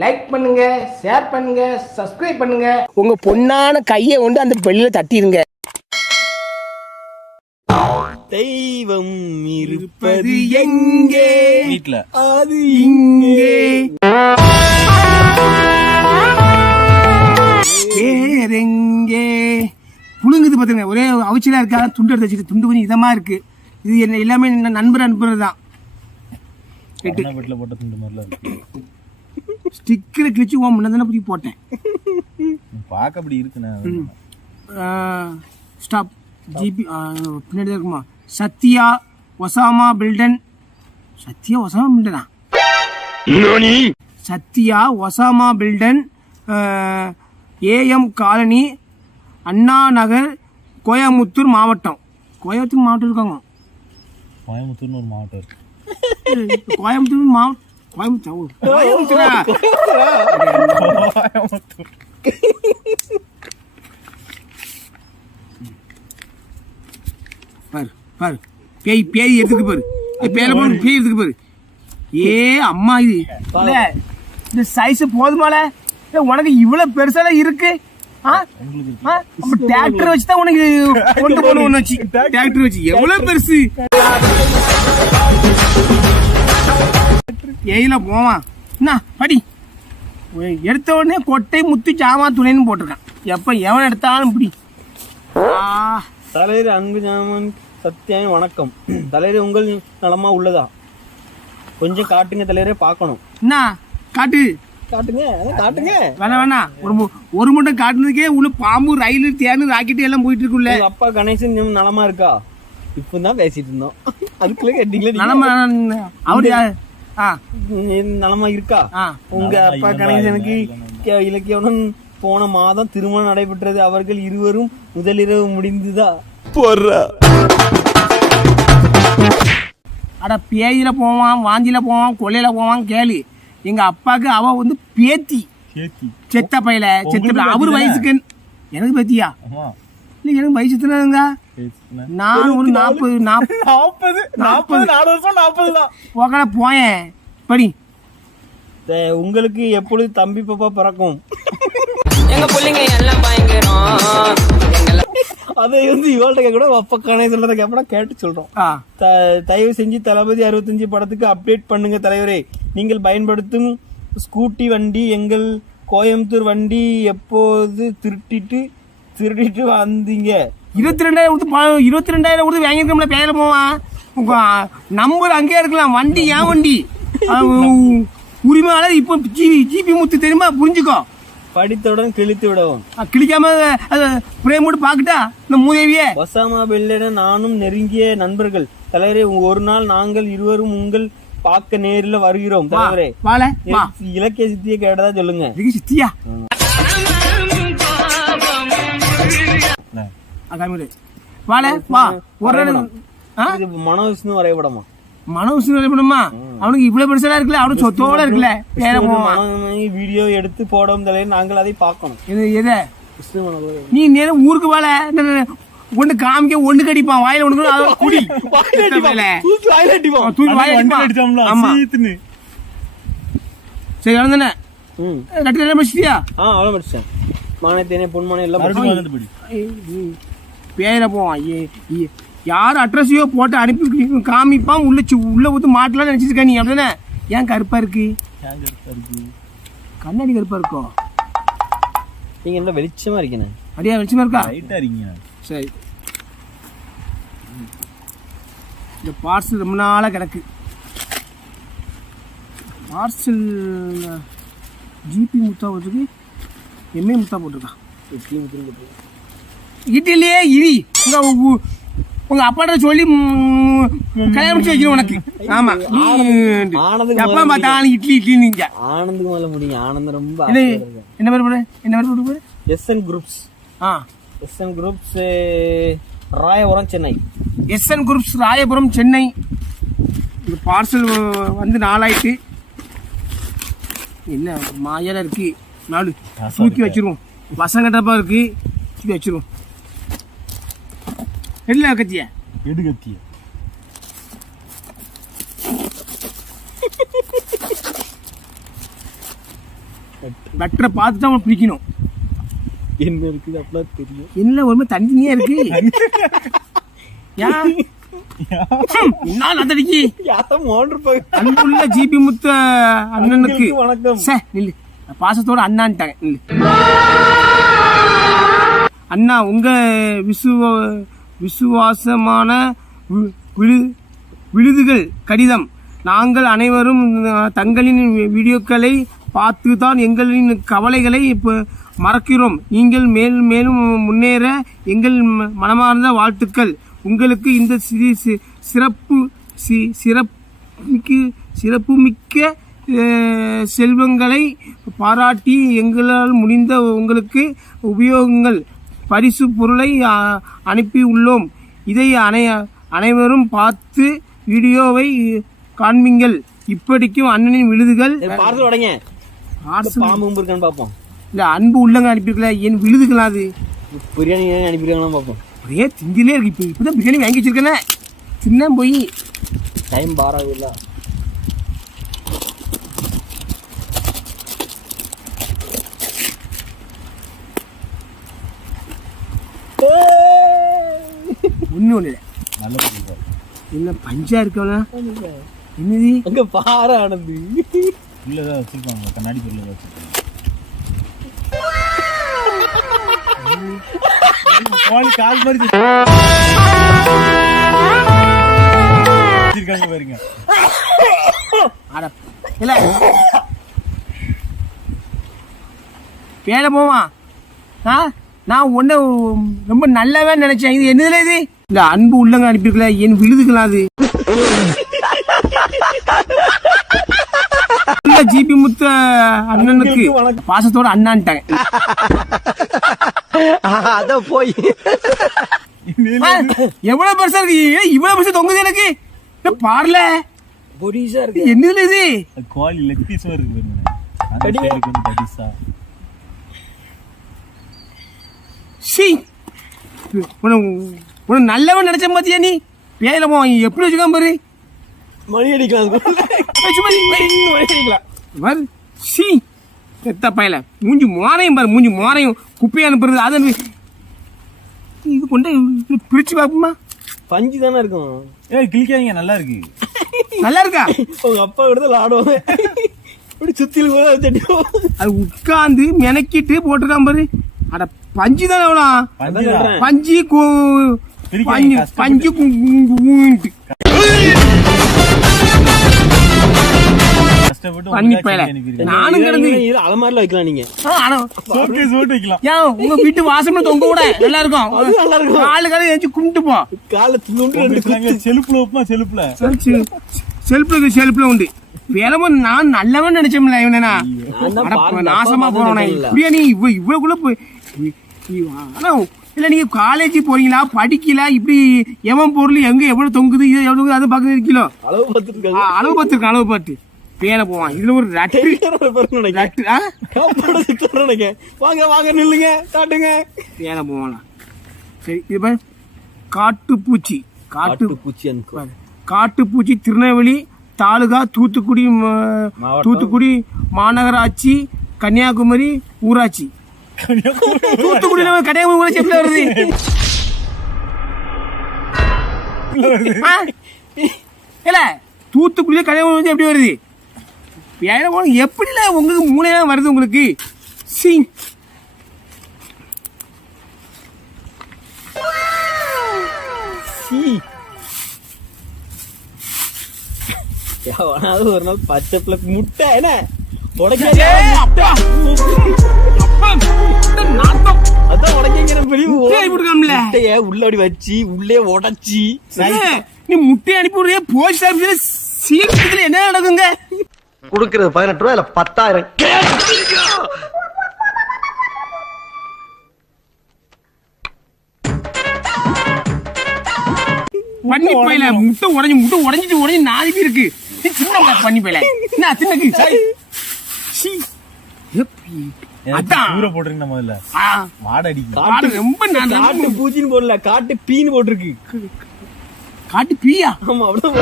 Like பண்ணுங்க, share பண்ணுங்க, subscribe பண்ணுங்க. உங்க பொண்ணான கையை கொண்டு அந்த பெல்லில தட்டிடுங்க. தெய்வம் இருப்பது எங்கே? வீட்ல. அது இங்கே வேறெங்கே புழுங்குது பாத்துங்க. ஒரே அவிச்சலா இருக்கா, துண்டு எடுத்து வச்சுட்டு துண்டு கொஞ்சம் இதமா இருக்கு. இது என்ன எல்லாமே நண்பர் தான். வீட்ல போட்ட துண்டு மாதிரிலாம் இருக்கு. ஸ்டிக்கரை கிழிச்சு முன்னதானே புத்தி போட்டேன். பார்க்க அப்படி இருக்குண்ணே. ஸ்டாப் ஜிபி பின்னாடி தான் இருக்குமா? சத்யா ஒசாமா பில்டன். சத்யா ஒசாமா பில்டனா? சத்யா ஒசாமா பில்டன், ஏஎம் காலனி, அண்ணா நகர், கோயம்புத்தூர் மாவட்டம். கோயம்புத்தூர் மாவட்டம் இருக்காங்க. கோயம்புத்தூர்னு ஒரு மாவட்டம் இருக்கு. கோயம்புத்தூர் மாவட்டம். கோயம்புத்தூரா? பாரு பாரு, பேய் பேய் எடுத்துக்கு பாரு. பேல போன பேய் எடுத்துக்கு பாரு. ஏ அம்மா, இது இந்த சைஸ் போதுமால? உனக்கு இவ்வளவு பெருசால இருக்கு? டிராக்டர் வச்சுதான் உனக்கு கொண்டு போகணும் வச்சு. டிராக்டர் வச்சு எவ்வளவு பெருசு? ஏயில போவான் என்ன படி. எடுத்த உடனே கொட்டை முத்து சாமா துணைன்னு போட்டிருக்கான். எப்ப எவன் எடுத்தாலும் இப்படி. தலைவர் அன்பு ஞாபகம் சத்தியம் வணக்கம். தலைவர் உங்கள் நலமா உள்ளதா? கொஞ்சம் காட்டுங்க தலைவரே, பார்க்கணும். என்ன காட்டு? காட்டுங்க காட்டுங்க. வேணா ஒரு முட்டை காட்டுனதுக்கே உள்ள பாம்பு, ரயில், தேனு, ராக்கெட் எல்லாம் போயிட்டு இருக்குல்ல. அப்பா கணேசன் நலமா இருக்கா? இப்பதான் பேசிட்டு இருந்தோம், அதுக்குள்ள கேட்டீங்களா? நலமா அவரு நலமா இருக்கா? உங்க அப்பா கணேசனுக்கு இலக்கியவுடன் போன மாதம் திருமணம் நடைபெற்றது. அவர்கள் இருவரும் முதலிரவு முடிந்துதா? அட பேயில போவான், வாந்தியில போவான், கொள்ளையில போவான். கேளு, எங்க அப்பாக்கு அவ வந்து பேத்தி. செத்த பையில செத்த. அவரு வயசுக்கு எனக்கு பேத்தியா? இல்ல, எனக்கு வயசு தானங்க. நான் ஒரு 40 போயேன் படி. உங்களுக்கு எப்பொழுது தம்பி பாப்பா பிறக்கும்? எங்க பிள்ளைங்க எல்லாம் பயங்கரம். அதை வந்து இவாள்கிட்ட கூட அப்பா கணேசன் கேப்படா கேட்டு சொல்றோம். தயவு செஞ்சு தளபதி 65 படத்துக்கு அப்டேட் பண்ணுங்க தலைவரே. நீங்கள் பயன்படுத்தும் ஸ்கூட்டி வண்டி எங்கள் கோயம்புத்தூர் வண்டி எப்போது திருட்டிட்டு வந்தீங்க? 22,000 கொடுத்து வாங்கிருக்கோம்ல. பேர போவான். நம்பர் அங்கேயே இருக்கலாம். வண்டி ஏன் வண்டி? உரிமையாளர் இப்போ ஜிபி முத்து தெரியுமா? புரிஞ்சுக்கோ. படித்தவுடன் கிழித்து விடவும். கிழிக்காம பிரேம் போட்டு பாக்கட்டா இந்த மூதேவிய? ஒசாமா பில்டன் நானும் நெருங்கிய நண்பர்கள் தலைவரே. ஒரு நாள் நாங்கள் இருவரும் உங்கள் பார்க்க நேரில் வருகிறோம் தலைவரே. இலக்கிய சித்தியை கேட்டதா சொல்லுங்க. சித்தியா? மனோவிஷ்ணு வரைபடமா? மனோவிஷ்ணு வரைபடமா? அவனுக்கு இவ்வளவு பெருசா இருக்குல்ல, அவனுக்கு சொத்தோட இருக்குல்ல. வீடியோ எடுத்து போடும் தலைவர், நாங்கள் அதை பார்க்கணும். நீ நேரம் ஊருக்கு வாழ ஒண்ணு காமிக்க, ஒண்ணு கடிப்பான் வாயில. ஒண்ணு குடி சரி வந்தானே கட்டியா? அவ்வளவு படிச்சேன். மானத்தேனே பொன்மானே எல்லாம் பேர போவான். யார் அட்ரஸையோ போட்டு அனுப்பி காமிப்பான். உள்ள ஊத்து மாட்டலாம் நினைச்சிருக்க நீ. அப்படிதானே? ஏன் கருப்பா இருக்கு? கண்ணாடி கருப்பா இருக்கும். நீங்க என்ன வெளிச்சமா இருக்கீங்க? அப்படியா வெளிச்சமா இருக்கா? சரி, இந்த பார்சல் ரொம்ப நாளா கிடக்கு. பார்சல் ஜிபி முத்தா போட்டுருக்கு, எம்ஏ முத்தா போட்டிருக்கான். இட்லியே இரி உங்க அப்பாட்ட சொல்லி கல்யாணம் வச்சு உனக்கு. ஆமா, எப்ப பார்த்தாலும் இட்லி இட்லி. நீங்க ஆனந்துக்கு மேல முடியும். ஆனந்தம் ரொம்ப என்ன பேர் போடு? என்ன பேர் போடு? SN groups. SN groups Royapuram Chennai. SN groups Royapuram Chennai. இந்த பார்சல் வந்து நாளாயிட்டு. என்ன மாயால இருக்கு. நாலு தூக்கி வச்சிருவோம். வசங்கட்டப்பா இருக்கு, தூக்கி வச்சிருவோம். என்ன கத்திய? எடு கத்திய. லெட்டரை பார்த்து தான் அவனை பிடிக்கணும். என்ன இருக்குது அப்படிலாம் தெரியும். என்ன ஒரு மாதிரி தனித்தனியா இருக்கு. ஏன் நான் அதடிக்கு யாரும் மோட்டர் அன்புள்ள ஜிபி முத்த அண்ணனுக்கு வணக்கம். நில்லு, பாசத்தோட அண்ணான்ட்டாங்க. நில்லு அண்ணா, உங்க விசுவாசமான விழுதுகள் கடிதம். நாங்கள் அனைவரும் தங்களின் வீடியோக்களை பார்த்து தான் எங்களின் கவலைகளை மறக்கிறோம். நீங்கள் மேலும் மேலும் முன்னேற எங்கள் மனமார்ந்த வாழ்த்துக்கள். உங்களுக்கு இந்த சிறப்புமிக்க செல்வங்களை பாராட்டி எங்களால் முடிந்த உங்களுக்கு உபயோகங்கள் பரிசு பொருளை அனுப்பி உள்ளோம். இதை அனைவரும் பார்த்து வீடியோவை காண்பீங்கள். இப்படிக்கும் அண்ணனின் விழுதுகள். பார்சல் உடைங்க. பாம்பு இருக்கான்னு பாப்போம். இல்ல, அன்பு உள்ளங்க அனுப்பியிருக்கல, என் விழுதுகள் அது பிரியாணி அனுப்பிடுவாங்களாம் பாப்போம். ஒரே திண்டிலே இருக்கு. இப்பதான் பிரியாணி வாங்கி வச்சிருக்கேன். சின்ன போய் டைம் பாராது இல்ல. ஒண்ணு இல்ல, என்ன பஞ்சா இருக்கவனா என்னது அங்க பாறை ஆனது உள்ளதான் வச்சிருப்பாங்க, கண்ணாடி பொருள் வச்சிருப்பாங்க. கால் மாதிரி வச்சிருக்காங்க பாருங்க. இல்ல பேர போவா. நான் ஒன்ன ரொம்ப நல்லாவே நினைச்சேன். இது என்னதுல இது? இந்த அன்பு உள்ளங்க அனுப்பியிருக்கல, என் விழுதுகளா அது? ஜிபி முத்த அண்ணனுக்கு பாசத்தோட அண்ணான்ட்டாங்க. அத போய் எவ்வளவு பெருசா இருக்கு, இவ்வளவு பெருசா தொங்குது எனக்கு. பாடல பொடிசா இருக்கு. என்னதுல இது? கோழி லெக் பீஸ் இருக்கு பாருங்க. உன நல்லவன் நினைச்ச பாத்தியா நீ? பேயில போ எப்படி வச்சுக்காம பாரு. மணி அடிக்கலாம். பையல மூஞ்சி மோரையும் பாரு, மூஞ்சி மோரையும் குப்பையை அனுப்புறது. அதை இது கொண்டு பிரிச்சு பாப்போமா? பஞ்சு தானே இருக்கும். கிளிக்காதீங்க, நல்லா இருக்கு. நல்லா இருக்கா? உங்க அப்பா விடுதல் ஆடுவாங்க. இப்படி சுத்தில அது உட்காந்து மெனக்கிட்டு போட்டிருக்கான் பாரு. அட பஞ்சு தானே எவ்வளோ பஞ்சு பஞ்சு நானும் கிடந்து அலமாரில வைக்கலாம். நீங்க உங்க வீட்டு வாசம்ல தொங்க கூட நல்லா இருக்கும். காலு காலம் ஏஞ்சி கும்பிட்டு போ. செல்ஃப்ல உண்டு. வேலமும் நான் நல்லவன் நினைச்சோம்ல இவனா. நாசமா போறவனா இப்படியா நீ இவ்வளவுக்குள்ள போய். இல்ல, நீங்க காலேஜ் போறீங்களா, படிக்கல, இப்படி எவன் பொருள் எங்க எவ்வளவு தொங்குது எவ்வளவு அது பக்கத்து கிலோ அளவு பார்த்துருக்கேன். அளவு பார்த்து பேன போவான். இதுல ஒரு வாங்க வாங்க நில்லுங்க, காட்டுங்க. பேன போவானா? சரி, இது காட்டுப்பூச்சி. காட்டுப்பூச்சி திருநெல்வேலி தாலுகா, தூத்துக்குடி மாநகராட்சி, கன்னியாகுமரி ஊராட்சி. தூத்துக்குடியில கன்னியாகுமரி ஊராட்சி எப்படி வருது? இல்ல, தூத்துக்குடியில கன்னியாகுமரி ஊராட்சி எப்படி வருது? எப்படில உங்களுக்கு மூளையா வருது உங்களுக்கு? ஒரு நாள் பச்சை பிள்ளை முட்டை என்ன உள்ளபடி வச்சு உள்ளே உடைச்சி நீ முட்டையை அனுப்பி விடுறிய. போஸ்ட் ஆபீஸ்ல சீக்கிரத்துல என்ன நடக்குங்க? கொடுக்கிறது 18 ரூபாய், இல்ல 10,000. பண்ணி போயில முட்டை உடஞ்சிட்டு 4 பேர் இருக்கு. பண்ணி போயில என்ன தின்னக்கு போட்டுருங்க. முதல்ல மாடு அடிக்கும். காட்டு பூச்சின்னு போடல, காட்டு பீன்னு போட்டிருக்கு. காட்டு பீயா? ஆமா, அப்படிதான்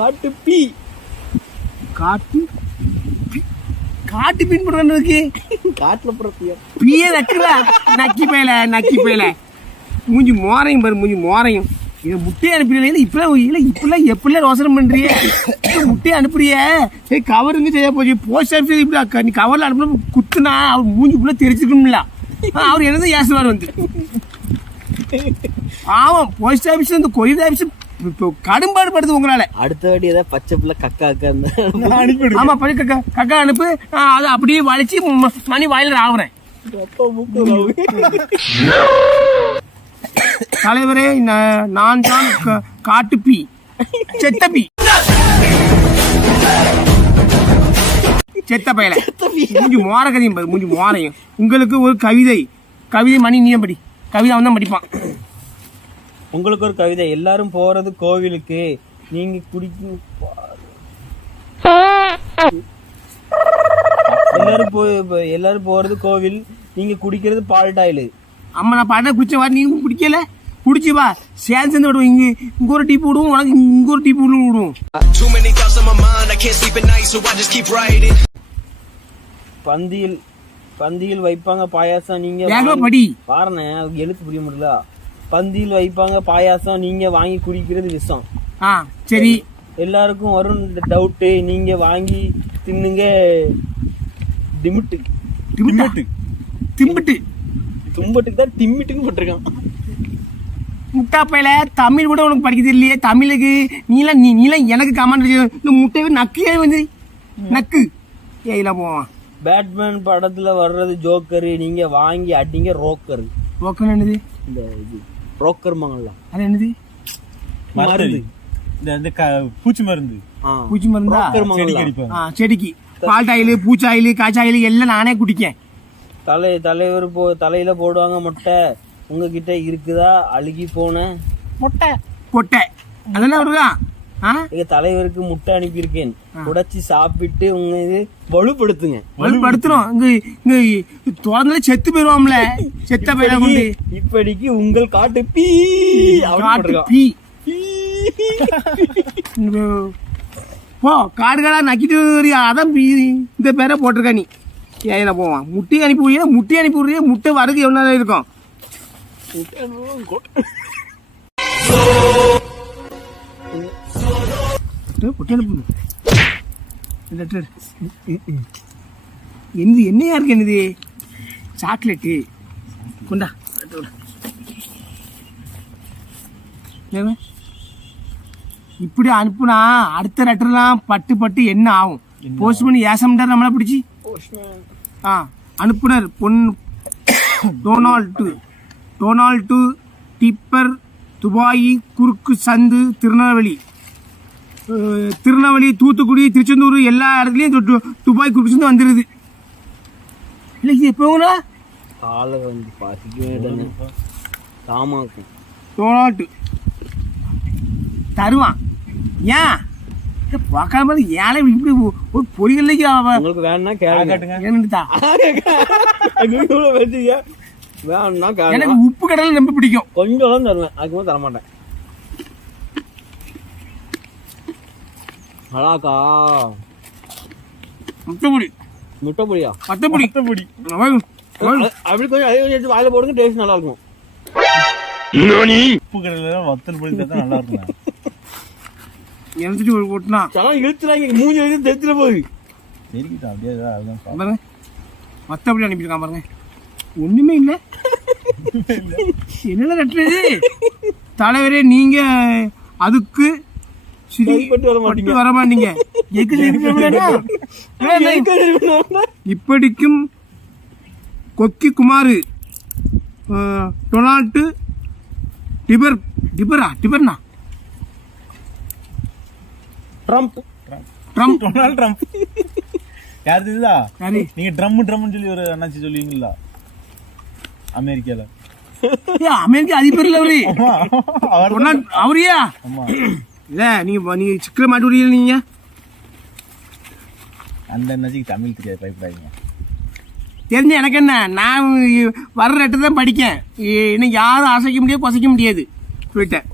காட்டு பீ. காட்டு பீன் போட்டு இருக்கு. காட்டுல போறப்பியா பீயே வைக்கல. நக்கி பயல மூஞ்சி மோரையும் பாரு, மூஞ்சி மோரையும். இது முட்டையை அனுப்பிடுறீங்க. இப்பெல்லாம் எப்படிலாம் ரோசனம் பண்றிய? முட்டையை அனுப்புறிய? கவருங்க செய்ய போச்சு. போஸ்ட் ஆஃபீஸ் இப்படி நீ கவர்ல அனுப்பணும் குத்துனா அவர் மூஞ்சி ஃபுல்லா தெரிஞ்சுக்கணும்ல. அவர் என்னதான் ஏசுவார் வந்து. ஆமாம், போஸ்ட் ஆஃபீஸ் இந்த கொரியர் ஆஃபீஸ் கடும்பாடு படுது உங்களால. அடுத்த வாட்டி ஏதாவது பச்சை பிள்ளை கக்கா ஆமா, படி கக்கா அனுப்பு. அதை அப்படியே வலிச்சு மணி வாயில ஆகுறேன். தலைவரே, நான் தான் காட்டுப்பி, செத்தப்பி, செத்த பயல. மூஞ்சி மோர கதையும் பாரு, மூஞ்சி மோரையும். உங்களுக்கு ஒரு கவிதை மணி நீயும் படி. கவிதை அவன் தான் படிப்பான். உங்களுக்கு ஒரு கவிதை. எல்லாரும் போறது கோவிலுக்கு, நீங்க குடிக்கும் எல்லாரும் போறது கோவில், நீங்க குடிக்கிறது பால்டாயில். அம்மா நான் பாட்டா குடிச்ச வாரி நீங்க குடிக்கல. குடிச்சு வா, சேர்ந்து விடுவோம். இங்க ஒரு டீப் விடுவோம், உனக்கு இங்க ஒரு டீப் விடுவோம். பந்தியில் வைப்பாங்க பாயாசம், நீங்க படி பாருங்க, எழுத்து புரிய முடியல. பந்தியில் வைப்பாங்க பாயாசம், நீங்க வாங்கி குடிக்கிறது விஷம். சரி, எல்லாருக்கும் வரும் டவுட்டு, நீங்க வாங்கி தின்னுங்க தும்பட்டுக்கு தான் திம்மிட்டுன்னு போட்டிருக்கான். முட்டாப்பையில தமிழ் கூட உனக்கு படிக்க தெரியலையே. தமிழுக்கு நீலாம் எனக்கு கமெண்ட். இந்த முட்டையை நக்கியே வந்து நக்கு ஏலாம் போவான். பேட்மேன் படத்துல வர்றது ஜோக்கரு, நீங்க வாங்கி அடிங்க ரோக்கரு. ரோக்கர் என்னது? இந்த இது ரோக்கர் மங்கல்ல அது என்னது? மருந்து. இந்த பூச்சி மருந்து. பூச்சி மருந்தா? செடிக்கு பால்டாயில், பூச்சாயில், காய்ச்சாயில் எல்லாம் நானே குடிக்கேன். தலைவர் தலையில போடுவாங்க முட்டை. உங்ககிட்ட இருக்குதா அழுகி போன முட்டை? கொட்டை அதெல்லாம் வருதா? எங்க தலைவருக்கு முட்டை அனுப்பியிருக்கேன், உடைச்சி சாப்பிட்டு உங்க இது வலுப்படுத்துங்க. வலுப்படுத்துறோம். இங்க தொடர்ந்து செத்து போயிருவாம்ல. செத்த பயிர இப்படிக்கு உங்கள் காட்டு பீ போ காடுகளா நக்கிட்டு. அதான் இந்த பேரை போட்டிருக்க நீ. ஏல போவான். முட்டை அனுப்பி விடுறியா? முட்டை வரது எவ்வளவு நேரம் இருக்கும்? என்னையா இருக்கு? என்னது? சாக்லேட்டு கொண்டா. இப்படி அனுப்புனா அடுத்த லெட்டர்லாம் பட்டு என்ன ஆகும்? போஸ்ட் பண்ணி ஏசம்டார் நம்மள பிடிச்சி. அனுப்புனர் பொண்ணு டொனால்டு டிப்பர், துபாயி, குறுக்கு சந்து, திருநெல்வேலி, தூத்துக்குடி, திருச்செந்தூர் எல்லா இடத்துலயும் துபாய் குறுக்கு சந்து வந்துருது. இல்லை இது எப்போங்களா? காலை வந்து பாசிக்கவே தாமாக்கும். டொனால்டு தருவான். ஏன் பார்க்காம ஏழை இப்படி ஒரு பொறிகளுக்கு உங்களுக்கு வேணா கேட்டுங்க. எனக்கு உப்பு கடலை ரொம்ப பிடிக்கும். கொஞ்சம் தான் தருவேன், அதுக்கு தரமாட்டேன். அழாக்கா முட்டைப்பொடியா? மட்டப்பொடி அப்படி கொஞ்சம் அதே கொஞ்சம் வாயில போடுங்க, டேஸ்ட் நல்லா இருக்கும். உப்பு கடலை வத்தல் பொடி தான் நல்லா இருக்கும். ஓட்டுனா இழுத்துறாங்க, மூஞ்சி எழுதி தெரிஞ்சிட போகுது. மத்தபடி அனுப்பியிருக்கான் பாருங்க. ஒண்ணுமே இல்ல. என்ன கட்டுறது? தலைவரே, நீங்க அதுக்கு வர மாட்டீங்க. இப்படிக்கும் கொக்கி குமாரு, டொனால்டு டிபர்னா ட்ரம்ப் யாரு தெரியுதா? நீங்க ட்ரம்னு சொல்லி ஒரு அண்ணாச்சி சொல்லுவீங்களா அமெரிக்கால? அமெரிக்கா அதிபர்ல அவரையா? இல்ல நீங்க சிக்கல மாட்டி விடுறீங்க. நீங்க அந்த அண்ணாச்சிக்கு தமிழ் தெரியாது, பயப்படாதீங்க. தெரிஞ்ச எனக்கு என்ன, நான் வர்ற இடத்துல தான் படிக்கேன். இன்னும் யாரும் அசைக்க முடியாது, கொசைக்க முடியாது. போயிட்டேன்.